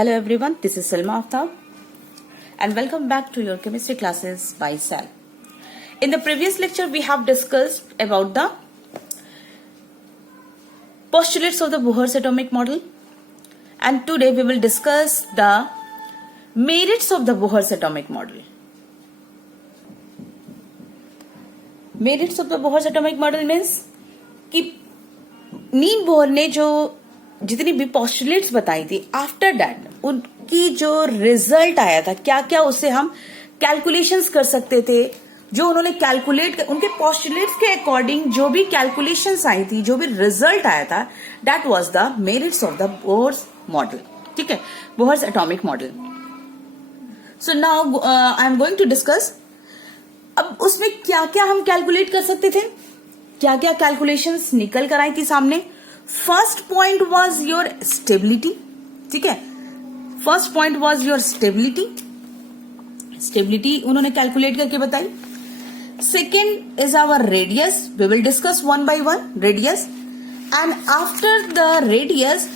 Hello everyone, this is Salma Aftab and welcome back to your chemistry classes by SAL. In the previous lecture we have discussed about the postulates of the Bohr's atomic model and today we will discuss the merits of the Bohr's atomic model. Merits of the Bohr's atomic model means कि नील Bohr ने जो जितनी भी postulates बताई थी after that उनकी जो result आया था क्या क्या उससे हम कैलकुलेशंस कर सकते थे, जो उन्होंने कैलकुलेट उनके पोस्टुलेट्स के अकॉर्डिंग जो भी कैलकुलेशंस आई थी, जो भी रिजल्ट आया था, that was the merits of the Bohr's model. ठीक है, Bohr's atomic model. So now I am going to discuss. अब उसमें क्या क्या हम कैलकुलेट कर सकते थे, क्या क्या कैलकुलेशंस निकल कर आई थी सामने. First point was your stability. ठीक है, first point was your stability. Stability उन्होंने कैलकुलेट करके बताई. Second is our radius. We will discuss one by one radius. And after the radius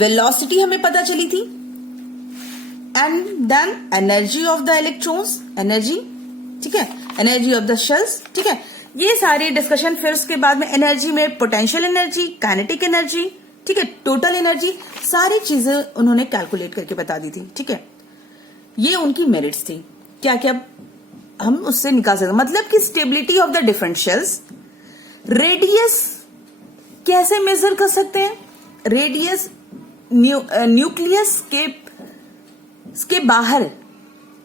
velocity हमें पता चली थी. And then energy of the electrons, energy. ठीक है, एनर्जी ऑफ द शेल्स. ठीक है, ये सारे डिस्कशन. फिर उसके बाद में एनर्जी में पोटेंशियल एनर्जी, काइनेटिक एनर्जी, ठीक है, टोटल एनर्जी, सारी चीजें उन्होंने कैलकुलेट करके बता दी थी. ठीक है, ये उनकी मेरिट्स थी. क्या क्या हम उससे निकाल सकते, मतलब कि stability of the different shells. Radius कैसे मेजर कर सकते हैं. रेडियस न्यूक्लियस के बाहर,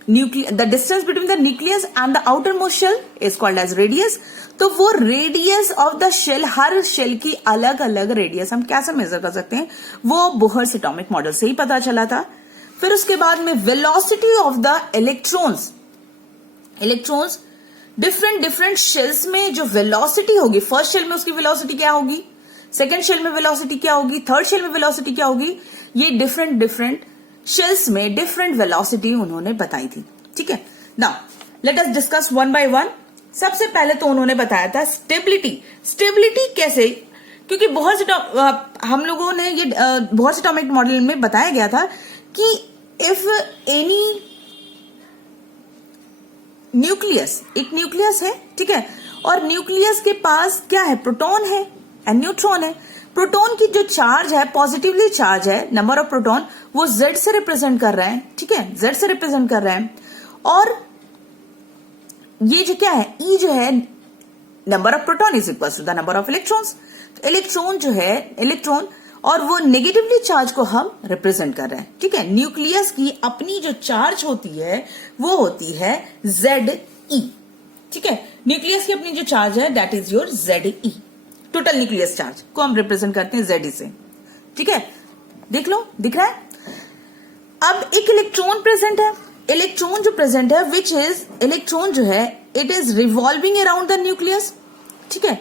the distance between the nucleus and the outermost shell is called as radius. तो वो रेडियस ऑफ द शेल, हर शेल की अलग अलग रेडियस हम कैसे मेजर कर सकते हैं, वो बोहर्स एटॉमिक मॉडल से ही पता चला था. फिर उसके बाद में velocity of the electrons. Electrons different shells में जो वेलोसिटी होगी, फर्स्ट शेल में उसकी वेलोसिटी क्या होगी, सेकेंड शेल में वेलोसिटी क्या होगी, थर्ड शेल में वेलोसिटी क्या होगी, ये डिफरेंट शेल्स में डिफरेंट वेलोसिटी उन्होंने बताई थी. ठीक है, now let us discuss one by one. सबसे पहले तो उन्होंने बताया था स्टेबिलिटी. स्टेबिलिटी कैसे, क्योंकि हम लोगों ने ये बोहर्स एटॉमिक मॉडल में बताया गया था कि इफ एनी न्यूक्लियस, एक न्यूक्लियस है, ठीक है, और न्यूक्लियस के पास क्या है, प्रोटॉन है एंड न्यूट्रॉन है. प्रोटॉन की जो चार्ज है, पॉजिटिवली चार्ज है, नंबर ऑफ प्रोटॉन, वो Z से रिप्रेजेंट कर रहा है. ठीक है, Z से रिप्रेजेंट कर रहा है. और ये जो क्या है, E जो है, number of proton is equal to the number of electrons. Electron जो है, इलेक्ट्रॉन, और वो नेगेटिवली चार्ज को हम रिप्रेजेंट कर रहे हैं. ठीक है, न्यूक्लियस की अपनी जो चार्ज होती है वो होती है ZE. ठीक है, न्यूक्लियस की अपनी जो चार्ज है that is your ZE. Total nucleus charge को हम रिप्रेजेंट करते हैं Z से. ठीक है, देख लो, दिख रहा है. अब एक इलेक्ट्रॉन प्रेजेंट है. इलेक्ट्रॉन जो प्रेजेंट है विच इज, इलेक्ट्रॉन जो है it is revolving around the nucleus. ठीक है,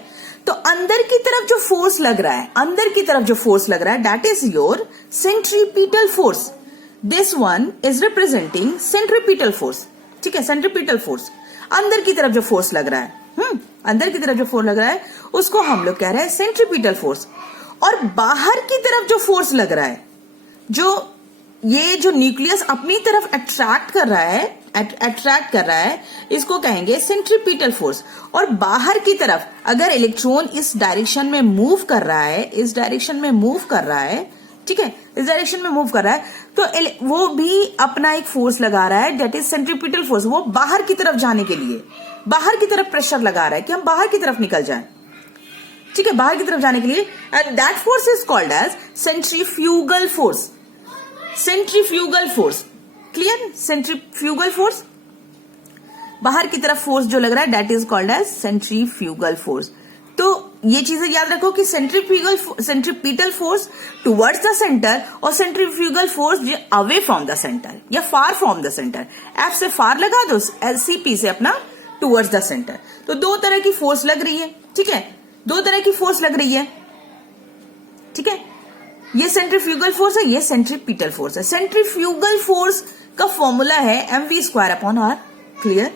तो अंदर की तरफ जो फोर्स लग रहा है, अंदर की तरफ जो फोर्स लग रहा है that is your centripetal force. This one is representing centripetal force. ठीक है, सेंट्रीपिटल फोर्स, अंदर की तरफ जो फोर्स लग रहा है, अंदर की तरफ जो फोर्स लग रहा है उसको हम लोग कह रहे हैं सेंट्रीपिटल फोर्स. और बाहर की तरफ जो फोर्स लग रहा है, जो ये जो न्यूक्लियस अपनी तरफ अट्रैक्ट कर रहा है, इसको कहेंगे सेंट्रीपिटल फोर्स. और बाहर की तरफ अगर इलेक्ट्रॉन इस डायरेक्शन में मूव कर रहा है, इस डायरेक्शन में मूव कर रहा है, ठीक है, इस डायरेक्शन में मूव कर रहा है, तो वो भी अपना एक फोर्स लगा रहा है दैट इज सेंट्रीपिटल फोर्स. वो बाहर की तरफ जाने के लिए, बाहर की तरफ प्रेशर लगा रहा है कि हम बाहर की तरफ निकल जाएं. ठीक है, बाहर की तरफ जाने के लिए. And that force is called as centrifugal force. Centrifugal force, clear, centrifugal force, बाहर की तरफ फोर्स जो लग रहा है that is called as centrifugal force. तो ये चीजें याद रखो कि centripetal force towards the centre और centrifugal force away from the centre या far from the centre. F से फार लगा दो, CP से अपना टुवर्ड्स द सेंटर. तो दो तरह की फोर्स लग रही है. ठीक है, दो तरह की फोर्स लग रही है. ठीक है, ये सेंट्रीफ्यूगल फोर्स है, ये सेंट्रीपिटल फोर्स है. सेंट्रीफ्यूगल फोर्स का फॉर्मूला है mv²/r. क्लियर.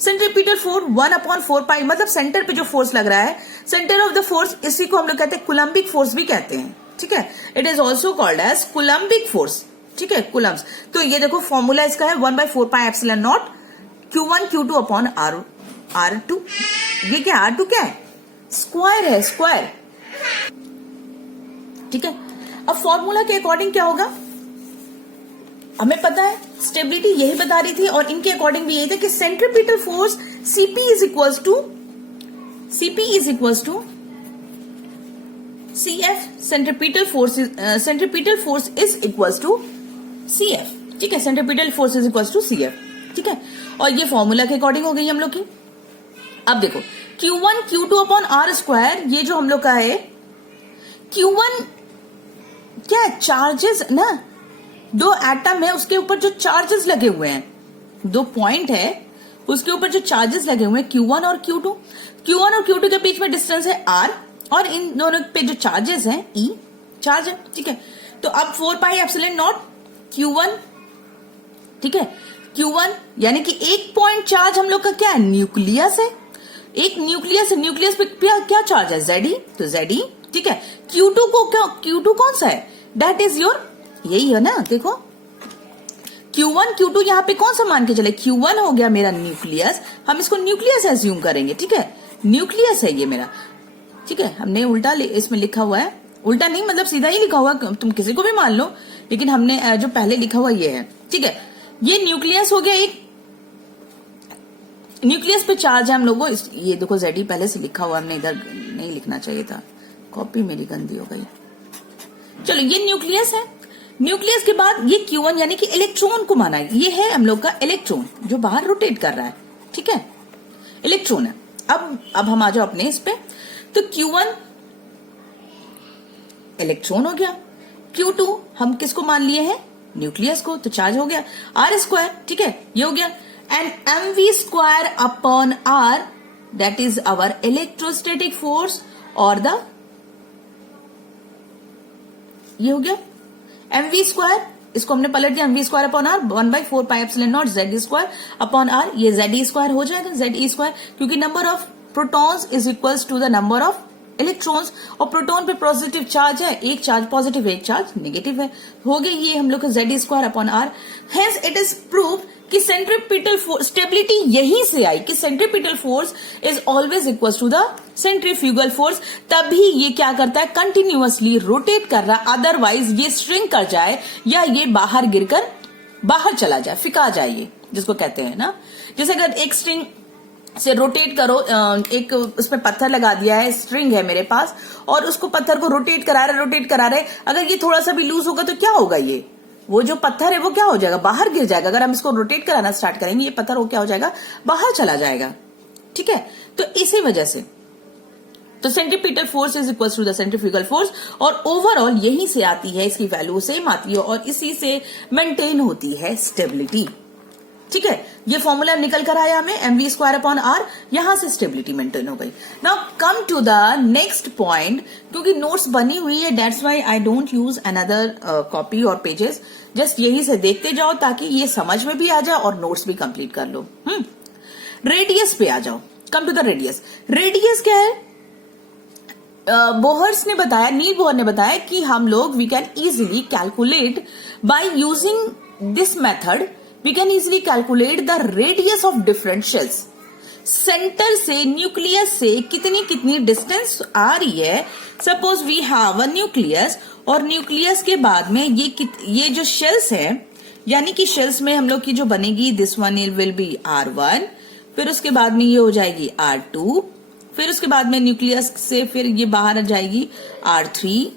सेंट्रीपिटल फोर्स 1/4 पाई, मतलब सेंटर पे जो फोर्स लग रहा है, सेंटर ऑफ द फोर्स, इसी को हम लोग कहते हैं कूलम्बिक फोर्स भी कहते हैं. ठीक है, it is also called as coulombic force. ठीक है, कूलम्स। तो ये देखो फॉर्मूला इसका है 1/4 pi epsilon not Q1 Q2 upon R2। ये क्या R2 क्या है? स्क्वायर है, स्क्वायर। ठीक है, अब फॉर्मूला के अकॉर्डिंग क्या होगा हमें पता है, स्टेबिलिटी यही बता रही थी और इनके अकॉर्डिंग भी यही था कि centripetal force CP is equals to CF। Centripetal force is equals to CF। ठीक है, centripetal force is equals to CF। ठीक है, और ये फॉर्मूला के अकॉर्डिंग हो गई हम लोग की। अब देखो Q1 Q2 upon R square, ये जो हम लोग का है Q1 क्या है? चार्जेस ना, दो एटम है उसके ऊपर जो चार्जेस लगे हुए हैं, दो पॉइंट है उसके ऊपर जो चार्जेस लगे हुए हैं Q1 और Q2। Q1 और Q2 के बीच में डिस्टेंस है R और इन दोनों पे जो चार्जेस हैं E चार्ज है। ठीक है, तो अब 4 पाई एप्सिलॉन नॉट Q1। ठीक है, Q1 यानी कि एक पॉइंट चार्ज हम लोग का क्या है? न्यूक्लियस है। एक न्यूक्लियस है, न्यूक्लियस पे क्या चार्ज है? Ze। तो Ze। ठीक है, Q2 को क्या, Q2 कौन सा है? दैट इज योर, यही है ना, देखो Q1 Q2 यहाँ पे कौन सा मान के चले? Q1 हो गया मेरा न्यूक्लियस, हम इसको न्यूक्लियस एज्यूम करेंगे। ठीक है, न्यूक्लियस है ये मेरा। ठीक है, हमने उल्टा इसमें लिखा हुआ है, उल्टा नहीं मतलब सीधा ही लिखा हुआ, तुम किसी को भी मान लो, लेकिन हमने जो पहले लिखा हुआ ये है। ठीक है, ये न्यूक्लियस हो गया, एक न्यूक्लियस पे चार्ज है हम लोगों को, ये देखो Ze पहले से लिखा हुआ, हमने इधर नहीं लिखना चाहिए था, कॉपी मेरी गंदी हो गई। चलो ये न्यूक्लियस है, न्यूक्लियस के बाद ये Q1 यानी कि इलेक्ट्रॉन को माना है, ये है हम लोग का इलेक्ट्रॉन जो बाहर रोटेट कर रहा है। ठीक है, इलेक्ट्रॉन है। अब हम आ जाओ अपने इस पे, तो Q1 इलेक्ट्रॉन हो गया, Q2 हम किसको मान लिए हैं? न्यूक्लियस को, तो चार्ज हो गया R स्क्वायर। ठीक है, ये हो गया, and mv square upon R that is our electrostatic force और द, ये हो गया mv स्क्वायर, इसको हमने पलट दिया, mv square upon R 1/4 pi epsilon naught Z square upon R, ये Ze स्क्वायर हो जाएगा, Ze स्क्वायर, क्योंकि number of protons is equals to the number of electrons, और प्रोटॉन पे पॉजिटिव चार्ज है, एक चार्ज पॉजिटिव एक चार्ज नेगेटिव है, हो गई ये हम लोग का Ze square upon R। Hence it is prove कि सेंट्रीपिटल फोर्स, स्टेबिलिटी यहीं से आई कि centripetal force is always equal to the centrifugal force, तभी ये क्या करता है? कंटिन्यूअसली रोटेट कर रहा, अदरवाइज ये श्रिंक कर जाए या ये बाहर गिरकर बाहर चला जाए, फिका जाए, ये जिसको कहते हैं ना, जैसे अगर एक स्ट्रिंग से रोटेट करो, एक उसमें पत्थर लगा दिया है, स्ट्रिंग है मेरे पास, और उसको पत्थर को रोटेट करा रहे, अगर ये थोड़ा सा भी लूज होगा तो क्या होगा? ये वो जो पत्थर है वो क्या हो जाएगा? बाहर गिर जाएगा। अगर हम इसको रोटेट कराना स्टार्ट करेंगे, ये पत्थर वो क्या हो जाएगा? बाहर चला जाएगा। ठीक है, तो इसी वजह से तो centripetal force is equal to the centrifugal force, overall ओवरऑल यहीं से आती है, इसकी वैल्यू सेम आती है और इसी से मेंटेन होती है स्टेबिलिटी। ठीक है, ये फॉर्मूला निकल कर आया हमें mv स्क्वायर अपॉन R, यहां से स्टेबिलिटी मेंटेन हो गई। Now come to the next point, क्योंकि नोट्स बनी हुई है, that's why I don't use another copy और पेजेस, जस्ट यही से देखते जाओ ताकि ये समझ में भी आ जाए और नोट्स भी कंप्लीट कर लो। रेडियस पे आ जाओ, come to the radius. Radius क्या है? बोहर्स ने बताया, नील बोहर ने बताया कि हम लोग we can easily calculate by using this method, we can easily calculate the radius of different shells. Centre से, न्यूक्लियस से कितनी डिस्टेंस आ रही है। Suppose we have a nucleus, और न्यूक्लियस के बाद में ये जो शेल्स है, यानी कि शेल्स में हम लोग की जो बनेगी, this one will be R1, फिर उसके बाद में ये हो जाएगी R2, फिर उसके बाद में न्यूक्लियस से फिर ये बाहर आ जाएगी R3।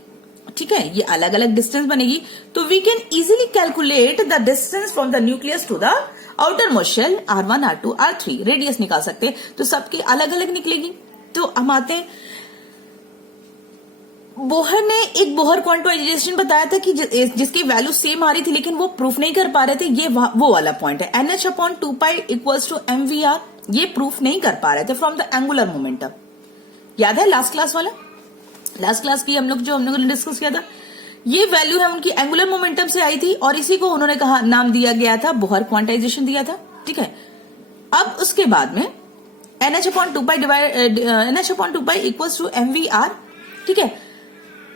ठीक है, ये अलग अलग डिस्टेंस बनेगी, तो we can easily calculate the distance from the nucleus to the outermost shell R1, R2, R3, radius निकाल सकते हैं, तो सबकी अलग अलग निकलेगी। तो हम आते हैं, बोहर ने एक बोहर क्वांटाइजेशन बताया था कि जिसकी वैल्यू सेम आ रही थी, लेकिन वो प्रूफ नहीं कर पा रहे थे, ये वो वाला पॉइंट है, NH upon 2 pi equals to MVR, ये प्रूफ नहीं कर पा रहे थे फ्रॉम द एंगुलर मोमेंटम। याद है लास्ट क्लास वाला, लास्ट क्लास की हम लोग ने डिस्कस किया था, ये वैल्यू है उनकी एंगुलर मोमेंटम से आई थी, और इसी को उन्होंने कहा, नाम दिया गया था, बोहर क्वांटाइजेशन दिया था। ठीक है, अब उसके बाद में NH upon 2 pi equals to MVR। ठीक है,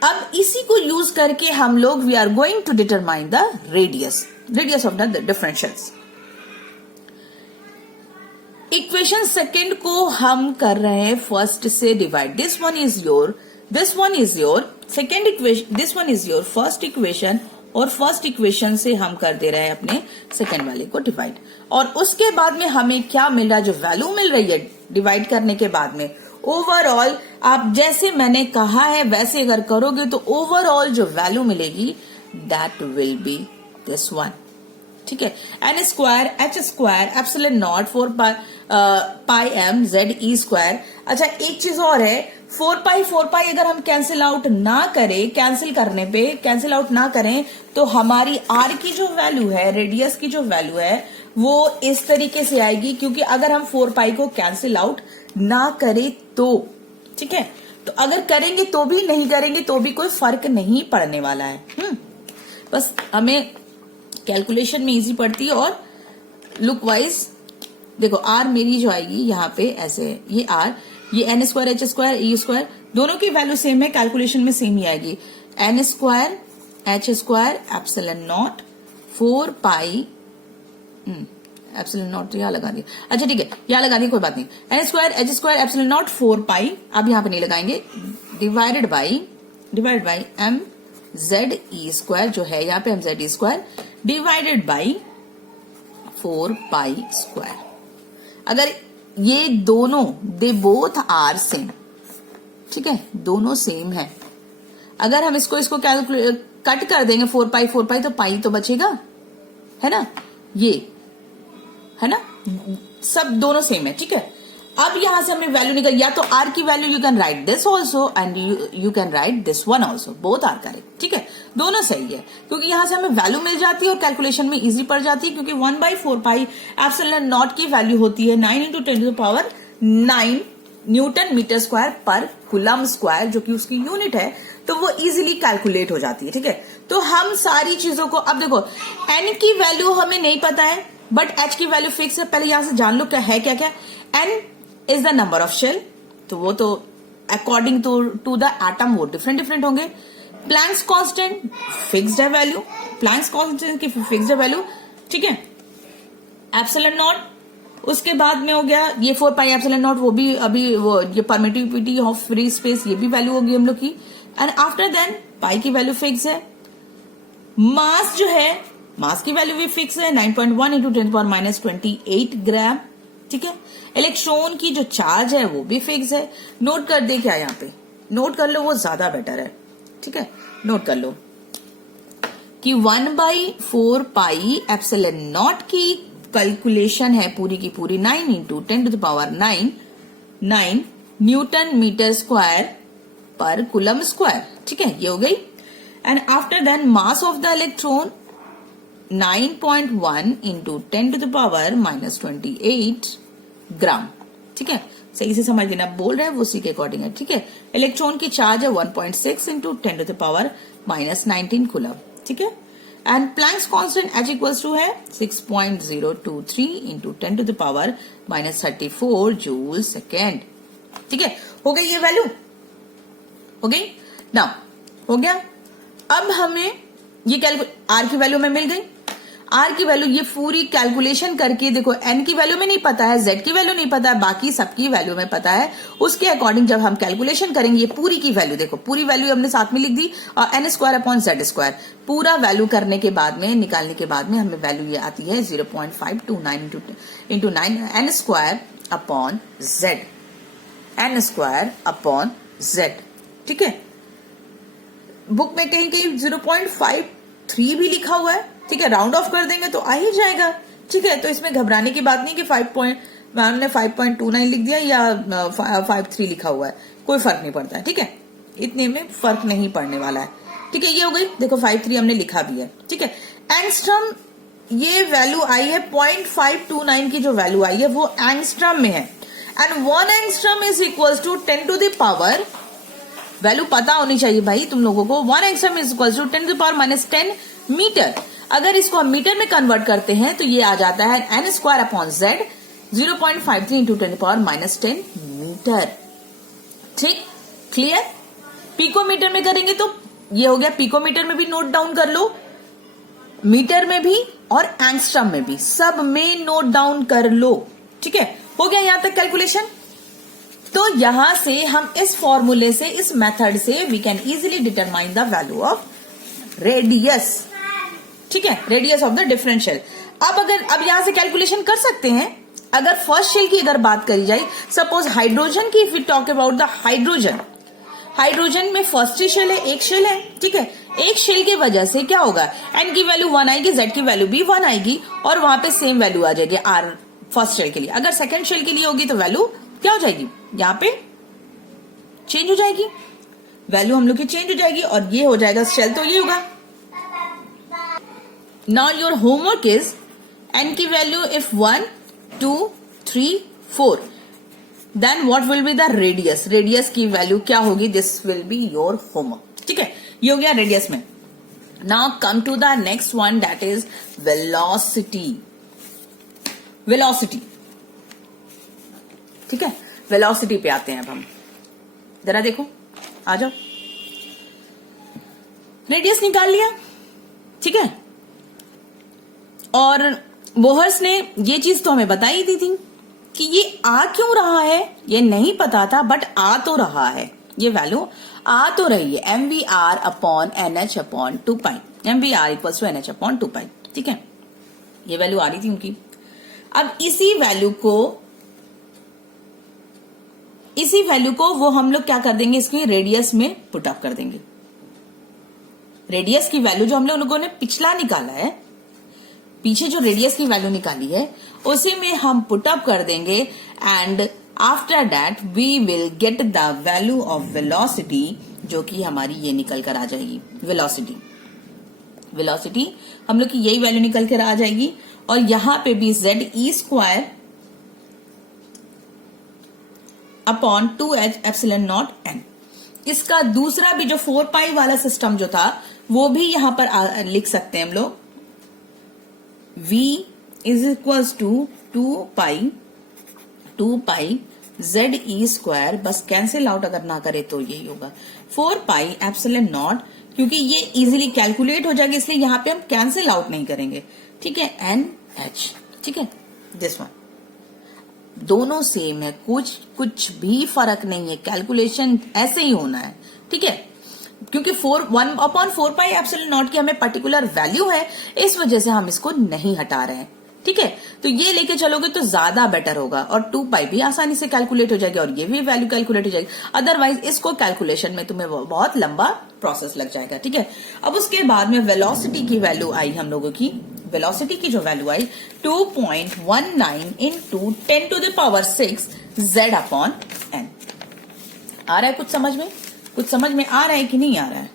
अब इसी को यूज करके हम लोग we are going to determine the radius of the differentials. Equation second को हम कर रहे हैं फर्स्ट से divide. This one is your second equation, this one is your first equation, और फर्स्ट इक्वेशन से हम कर दे रहे हैं अपने सेकेंड वाले को डिवाइड। और उसके बाद में हमें क्या मिल रहा है, जो वैल्यू मिल रही है डिवाइड करने के बाद में, ओवरऑल आप जैसे मैंने कहा है वैसे अगर करोगे तो ओवरऑल जो वैल्यू मिलेगी that will be this one. ठीक है, n square h square epsilon naught 4 पाई m z e स्क्वायर। अच्छा एक चीज और है, 4 पाई अगर हम कैंसिल आउट ना करें, कैंसिल आउट ना करें तो हमारी r की जो वैल्यू है, रेडियस की जो वैल्यू है वो इस तरीके से आएगी, क्योंकि अगर हम 4 पाई को कैंसिल आउट ना करें तो, ठीक है, तो अगर करेंगे तो भी नहीं करेंगे तो भी कोई फर्क नहीं पड़ने वाला है। बस हमें कैलकुलेशन में इजी पड़ती है। और लुक वाइज देखो आर मेरी जो आएगी यहाँ पे ऐसे है, ये आर, ये n square h square e square दोनों की वैल्यू सेम है, कैलकुलेशन में सेम ही आएगी। N square h square epsilon naught 4 pi epsilon naught यहाँ लगा दिया, अच्छा ठीक है यहाँ लगा दिया कोई बात नहीं, n square h square epsilon naught 4 pi, अब यहाँ पे नहीं लगाएंगे, divided by m z e square जो है यहाँ पे m z e square divided by 4 pi square. अगर ये दोनों दे बोथ आर सेम, ठीक है, दोनों सेम है, अगर हम इसको कट कर देंगे 4 पाई तो पाई तो बचेगा, है ना, ये है ना, सब दोनों सेम है। ठीक है, अब यहां से हमें वैल्यू निकल, या तो आर की value you can write this also and you can write this one also, both are correct. ठीक है, दोनों सही है, क्योंकि यहां से हमें वैल्यू मिल जाती है और कैलकुलेशन में इजी पड़ जाती है, क्योंकि 1/4 पाई एप्सिलॉन नॉट की वैल्यू होती है 9 × 10⁹9 न्यूटन मीटर स्क्वायर पर कूलम स्क्वायर, जो कि उसकी यूनिट है, तो वो इजीली कैलकुलेट हो जाती है। ठीक है, तो हम सारी चीजों को, अब देखो एन की वैल्यू हमें नहीं पता है बट एच की वैल्यू फिक्स है, पहले यहां से जान लो क्या है, क्या क्या n is the number of shell, तो वो तो अकॉर्डिंग टू द एटम वो डिफरेंट होंगे। प्लैंक्स कांस्टेंट फिक्स्ड है वैल्यू, प्लैंक्स कांस्टेंट की फिक्स्ड है वैल्यू। ठीक है, एप्सिलॉन नॉट उसके बाद में हो गया ये 4 पाई एप्सिलॉन नॉट, वो भी अभी वो ये परमिटिविटी ऑफ फ्री स्पेस ये भी वैल्यू होगी हम लोग की। एंड आफ्टर देन पाई की वैल्यू फिक्स है, मास जो है मास की वैल्यू भी फिक्स है 9.1 × 10⁻28 ग्राम। ठीक है, इलेक्ट्रॉन की जो चार्ज है वो भी फिक्स है। नोट कर दे क्या, यहाँ पे नोट कर लो, वो ज्यादा बेटर है। ठीक है, नोट कर लो कि 1/4 पाई एप्सिलॉन नॉट की कैलकुलेशन है पूरी की पूरी 9 × 10⁹9 न्यूटन मीटर स्क्वायर पर कूलम स्क्वायर। ठीक है, ये हो गई। And after then mass of the electron 9.1 × 10⁻28 gram. ठीक है, सही से समझ लेना, बोल रहा है वो उसी के अकॉर्डिंग है। ठीक है, इलेक्ट्रॉन की चार्ज है 1.6 × 10⁻19 कूलम। ठीक है, and Planck's constant H equals to है 6.023 × 10⁻34 जूल सेकेंड। ठीक है, हो गई ये वैल्यू, हो गई नाउ, हो गया। अब हमें ये आर की वैल्यू में मिल गई, आर की वैल्यू ये पूरी कैलकुलेशन करके देखो, एन की वैल्यू में नहीं पता है, जेड की वैल्यू नहीं पता है, बाकी सबकी वैल्यू में पता है, उसके अकॉर्डिंग जब हम कैलकुलेशन करेंगे ये पूरी की वैल्यू देखो, पूरी वैल्यू हमने साथ में लिख दी, और n square upon z square पूरा वैल्यू करने के बाद में, निकालने के बाद में हमें वैल्यू ये आती है 0.529 × 9 n square upon z, n square upon z. ठीक है, बुक में कहीं कहीं 0.53 भी लिखा हुआ है। ठीक है, राउंड ऑफ कर देंगे तो आ ही जाएगा। ठीक है, तो इसमें घबराने की बात नहीं कि 5.29 लिख दिया या 53 लिखा हुआ है, कोई फर्क नहीं पड़ता है। ठीक है, इतने में फर्क नहीं पड़ने वाला है। ठीक है, ये हो गई, देखो 53 हमने लिखा भी है। ठीक है, एंगस्ट्रम ये वैल्यू आई है 0.529 की जो वैल्यू आई है वो एंगस्ट्रम में है, and 1 angstrom is equals to 10⁻, value पता होनी चाहिए भाई तुम लोगों को, 1 angstrom is equals to 10⁻10 metre. अगर इसको हम मीटर में कन्वर्ट करते हैं तो ये आ जाता है n square upon z 0.53 × 10⁻10 metre. ठीक, क्लियर? पिकोमीटर में करेंगे तो ये हो गया, पिकोमीटर में भी नोट डाउन कर लो, मीटर में भी और एंगस्ट्रम में भी, सब में नोट डाउन कर लो। ठीक है, हो गया यहां तक कैलकुलेशन। तो यहां से हम इस फॉर्मूले से, इस मेथड से we can easily determine the value of radius. ठीक है, रेडियस ऑफ द डिफरेंशियल। अब यहां से कैलकुलेशन कर सकते हैं। अगर फर्स्ट शेल की अगर बात करी जाए, सपोज हाइड्रोजन की, if we talk about the hydrogen, hydrogen में फर्स्ट शेल है, एक शेल है। ठीक है, एक शेल की वजह से क्या होगा, एन की वैल्यू 1 आएगी, जेड की वैल्यू भी 1 आएगी और वहां पे सेम वैल्यू आ जाएगी आर फर्स्ट शेल के लिए। अगर सेकंड शेल के लिए होगी तो वैल्यू क्या हो जाएगी, यहाँ पे चेंज हो जाएगी, वैल्यू हम लोग की चेंज हो जाएगी और ये हो जाएगा शेल, तो ये होगा। Now your homework is N की value if 1 2 3 4, then what will be the radius, radius की वैल्यू क्या होगी, this will be your homework. ठीक है, ये हो गया रेडियस में। Now come to the next one, that is velocity. Velocity, ठीक है, वेलोसिटी पे आते हैं अब हम। जरा देखो, आ जाओ, रेडियस निकाल लिया। ठीक है, और बोहर्स ने ये चीज तो हमें बताई दी थी कि ये आ क्यों रहा है, ये नहीं पता था, बट आ तो रहा है, ये वैल्यू आ तो रही है, mvr upon NH upon 2 pi, mvr equals to NH upon 2 pi. ठीक है, ये वैल्यू आ रही थी उनकी। अब इसी वैल्यू को वो हम लोग क्या कर देंगे, इसकी रेडियस में पुट अप कर देंगे। रेडियस की वैल्यू जो हम लोगों ने पिछला निकाला है, पीछे जो रेडियस की वैल्यू निकाली है, उसी में हम पुट अप कर देंगे and after that we will get the value of velocity, जो कि हमारी ये निकल कर आ जाएगी। वेलोसिटी हम लोग की यही वैल्यू निकल कर आ जाएगी और यहां पे भी ZE² upon 2H epsilon not n। इसका दूसरा भी जो 4 पाई वाला सिस्टम जो था, वो भी यहां पर लिख सकते हैं हम लोग, V is equals to 2 pi ZE², बस कैंसिल आउट अगर ना करे तो यही होगा 4 पाई एप्सिलॉन नॉट, क्योंकि ये इजीली कैलकुलेट हो जाएगी इसलिए यहां पे हम कैंसिल आउट नहीं करेंगे। ठीक है, NH। ठीक है, दिस वन, दोनों सेम है, कुछ भी फर्क नहीं है, कैलकुलेशन ऐसे ही होना है। ठीक है, क्योंकि 1/4 पाई एप्सिलॉन नॉट की हमें पर्टिकुलर वैल्यू है, इस वजह से हम इसको नहीं हटा रहे हैं। ठीक है, तो ये लेके चलोगे तो ज्यादा बेटर होगा और 2 पाई भी आसानी से कैलकुलेट हो जाएगी और ये भी वैल्यू कैलकुलेट हो जाएगी। अदरवाइज इसको कैलकुलेशन में तुम्हें बहुत लंबा प्रोसेस लग जाएगा। ठीक है, अब उसके बाद में वेलोसिटी की वैल्यू आई हम लोगों की, वेलोसिटी की जो वैल्यू आई 2.19 इंटू 10⁶ Z अपॉन n। आ रहा है कुछ समझ में? कुछ समझ में आ रहा है कि नहीं आ रहा है?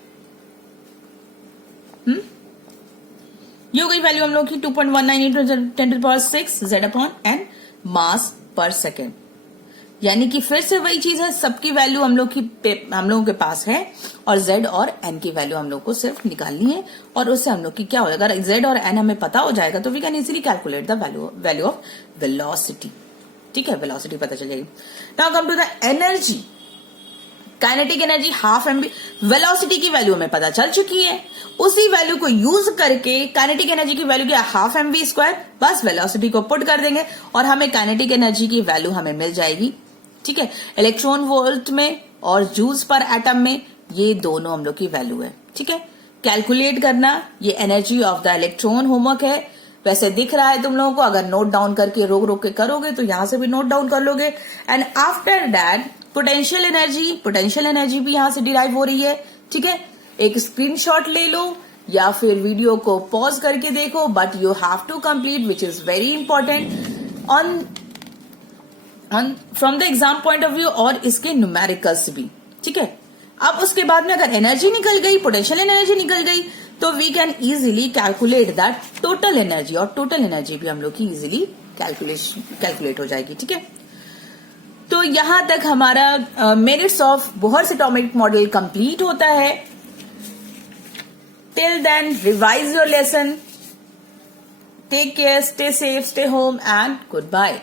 ये हो गई वैल्यू हम लोग की 2.19 इंटू 10⁶ Z अपॉन n मास पर सेकेंड। यानी कि फिर से वही चीज है, सबकी वैल्यू हम लोगों के पास है और Z और n की वैल्यू हम लोग को सिर्फ निकालनी है और उससे हम लोग की क्या हो जाएगा, अगर Z और n हमें पता हो जाएगा तो we can easily calculate the value of velocity. ठीक है, वेलोसिटी पता चल जाएगी। Now come to the energy, kinetic energy half mv। Velocity की वैल्यू हमें पता चल चुकी है, उसी वैल्यू को यूज करके काइनेटिक एनर्जी की वैल्यू क्या, हाफ mv², बस वेलोसिटी को पुट कर देंगे और हमें काइनेटिक एनर्जी की वैल्यू हमें मिल जाएगी। ठीक है, इलेक्ट्रॉन वोल्ट में और जूल्स पर एटम में, ये दोनों हम लोग की वैल्यू है। ठीक है, कैलकुलेट करना, ये energy of the electron homework है। वैसे दिख रहा है तुम लोगों को, अगर नोट डाउन करके रोक के करोगे तो यहां से भी नोट डाउन कर लोगे। And after that potential energy भी यहां से डिराइव हो रही है। ठीक है, एक स्क्रीनशॉट ले लो या फिर वीडियो को पॉज करके देखो, but you have to complete, which is very important on from the exam point of view और इसके न्यूमेरिकल्स भी। ठीक है, अब उसके बाद में अगर एनर्जी निकल गई, पोटेंशियल एनर्जी निकल गई, तो we can easily calculate that total energy, और टोटल एनर्जी भी हम लोग की इजीली कैलकुलेट हो जाएगी। ठीक है, तो यहां तक हमारा merits of Bohr's atomic model complete होता है। Till then revise your lesson, take care, stay safe, stay home and good bye.